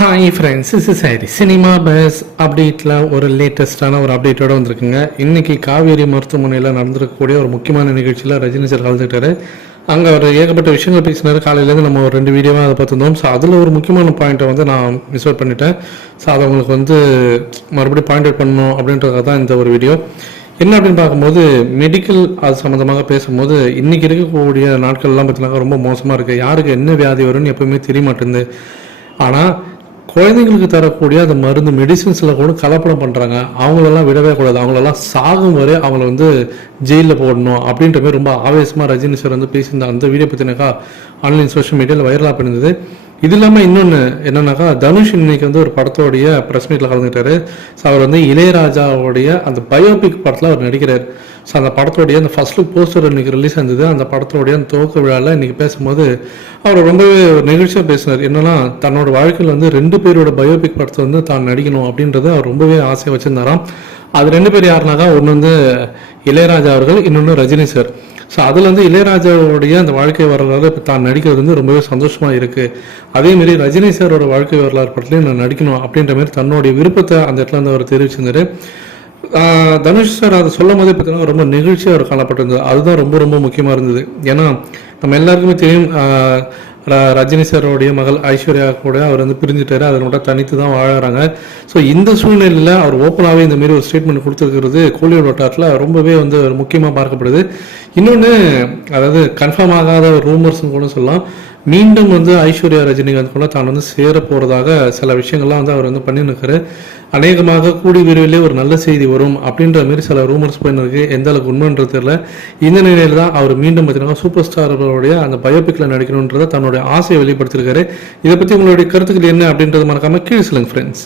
Hi friends is sorry cinema buzz அப்டேட்டில் ஒரு லேட்டஸ்ட்டான ஒரு அப்டேட்டோட வந்திருக்குங்க. இன்றைக்கி காவேரி மருத்துவமனையில் நடந்திருக்கக்கூடிய ஒரு முக்கியமான நிகழ்ச்சியில் ரஜினி சார் கலந்துக்கிட்டாரு. அங்கே அவர் ஏகப்பட்ட விஷயங்கள் பேசினார். காலையிலேருந்து நம்ம ஒரு ரெண்டு வீடியோவாக அதை பார்த்துருந்தோம். ஸோ அதில் ஒரு முக்கியமான பாயிண்ட்டை வந்து நான் மிஸ் அவுட் பண்ணிட்டேன். ஸோ அதை உங்களுக்கு வந்து மறுபடியும் பாயிண்ட் அவுட் பண்ணணும் அப்படின்றதுக்காக தான் இந்த ஒரு வீடியோ என்ன அப்படின்னு பார்க்கும்போது மெடிக்கல் அது சம்மந்தமாக பேசும்போது இன்றைக்கி இருக்கக்கூடிய நாட்கள்லாம் பார்த்தீங்கன்னா ரொம்ப மோசமாக இருக்குது யாருக்கு என்ன வியாதி வரும்னு எப்பவுமே தெரிய மாட்டேங்குது. ஆனால் குழந்தைங்களுக்கு தரக்கூடிய அந்த மருந்து மெடிசின்ஸில் கூட கலப்படம் பண்ணுறாங்க அவங்களெல்லாம் விடவே கூடாது. அவங்களெல்லாம் சாகும் வரை அவங்கள வந்து ஜெயிலில் போடணும் அப்படின்ற மாதிரி ரொம்ப ஆவேசமாக ரஜினி சார் வந்து பேசியிருந்தாங்க அந்த வீடியோ பற்றினாக்கா ஆன்லைன் சோஷியல் மீடியாவில் வைரலாக பண்ணிருந்தது இது இல்லாமல் இன்னொன்று என்னன்னாக்கா தனுஷ் இன்னைக்கு வந்து ஒரு படத்தோடைய ப்ரெஸ் மீட்டில் கலந்துக்கிட்டாரு ஸோ அவர் வந்து இளையராஜாவுடைய அந்த பயோபிக் படத்தில் அவர் நடிக்கிறார். ஸோ அந்த படத்தோடைய அந்த ஃபர்ஸ்ட் லுக் போஸ்டர் இன்னைக்கு ரிலீஸ் ஆனது அந்த படத்தோடைய அந்த துவக்க விழாவில் இன்னைக்கு பேசும்போது அவர் ரொம்பவே ஒரு நிகழ்ச்சியாக பேசினார். என்னன்னா தன்னோட வாழ்க்கையில் வந்து ரெண்டு பேரோட பயோபிக் படத்தை வந்து தான் நடிக்கணும் அப்படின்றத அவர் ரொம்பவே ஆசையாக வச்சுருந்தாராம். அது ரெண்டு பேர் யாருனாக்கா ஒன்று வந்து இளையராஜா அவர்கள் இன்னொன்று ரஜினி சார் ஸோ அதில் வந்து இளையராஜாவுடைய அந்த வாழ்க்கை வரலாறு இப்போ தான் நடிக்கிறது வந்து ரொம்பவே சந்தோஷமாக இருக்குது அதேமாரி ரஜினி சாரோட வாழ்க்கை வரலாறு படத்துலையும் நான் நடிக்கணும் அப்படின்ற மாதிரி தன்னுடைய விருப்பத்தை அந்த இடத்துல வந்து அவர் தெரிவிச்சிருந்தாரு. தனுஷ் சார் அதை சொல்லும் போதே பார்த்தீங்கன்னா ரொம்ப நிகழ்ச்சியாக ஒரு காணப்பட்டிருந்தது. அதுதான் ரொம்ப ரொம்ப முக்கியமாக இருந்தது. ஏன்னா நம்ம எல்லாருக்குமே தெரியும் ரஜினி சாரோடைய மகள் ஐஸ்வர்யா கூட அவர் வந்து பிரிஞ்சுட்டாரு. அதனோட தனித்து தான் வாழறாங்க. ஸோ இந்த சூழ்நிலையில் அவர் ஓப்பனாகவே இந்த மாதிரி ஒரு ஸ்டேட்மெண்ட் கொடுத்துருக்கிறது கோலிவுட் வட்டாரத்தில் ரொம்பவே வந்து ஒரு முக்கியமாக பார்க்கப்படுது. இன்னொன்று அதாவது கன்ஃபார்ம் ஆகாத ரூமர்ஸ்னு கூட சொல்லலாம். மீண்டும் வந்து ஐஸ்வர்யா ரஜினிகாந்த் கூட தான் வந்து சேர போகிறதாக சில விஷயங்கள்லாம் வந்து அவர் வந்து பண்ணிருக்காரு அநேகமாக கூடி விரைவிலே ஒரு நல்ல செய்தி வரும் அப்படின்ற மாதிரி சில ரூமர்ஸ் போயின்னு எந்த அளவுக்கு உண்மைன்றது தெரியல. இந்த நிலையில தான் அவர் மீண்டும் பார்த்தீங்கன்னா சூப்பர் ஸ்டார்களுடைய அந்த பயோபிக்கில் நடிக்கணுன்றத தன்னுடைய ஆசையை வெளிப்படுத்தியிருக்காரு. இதை பற்றி உங்களுடைய கருத்துக்கள் என்ன அப்படின்றது மறக்காம கீழே சொல்லுங்க ஃப்ரெண்ட்ஸ்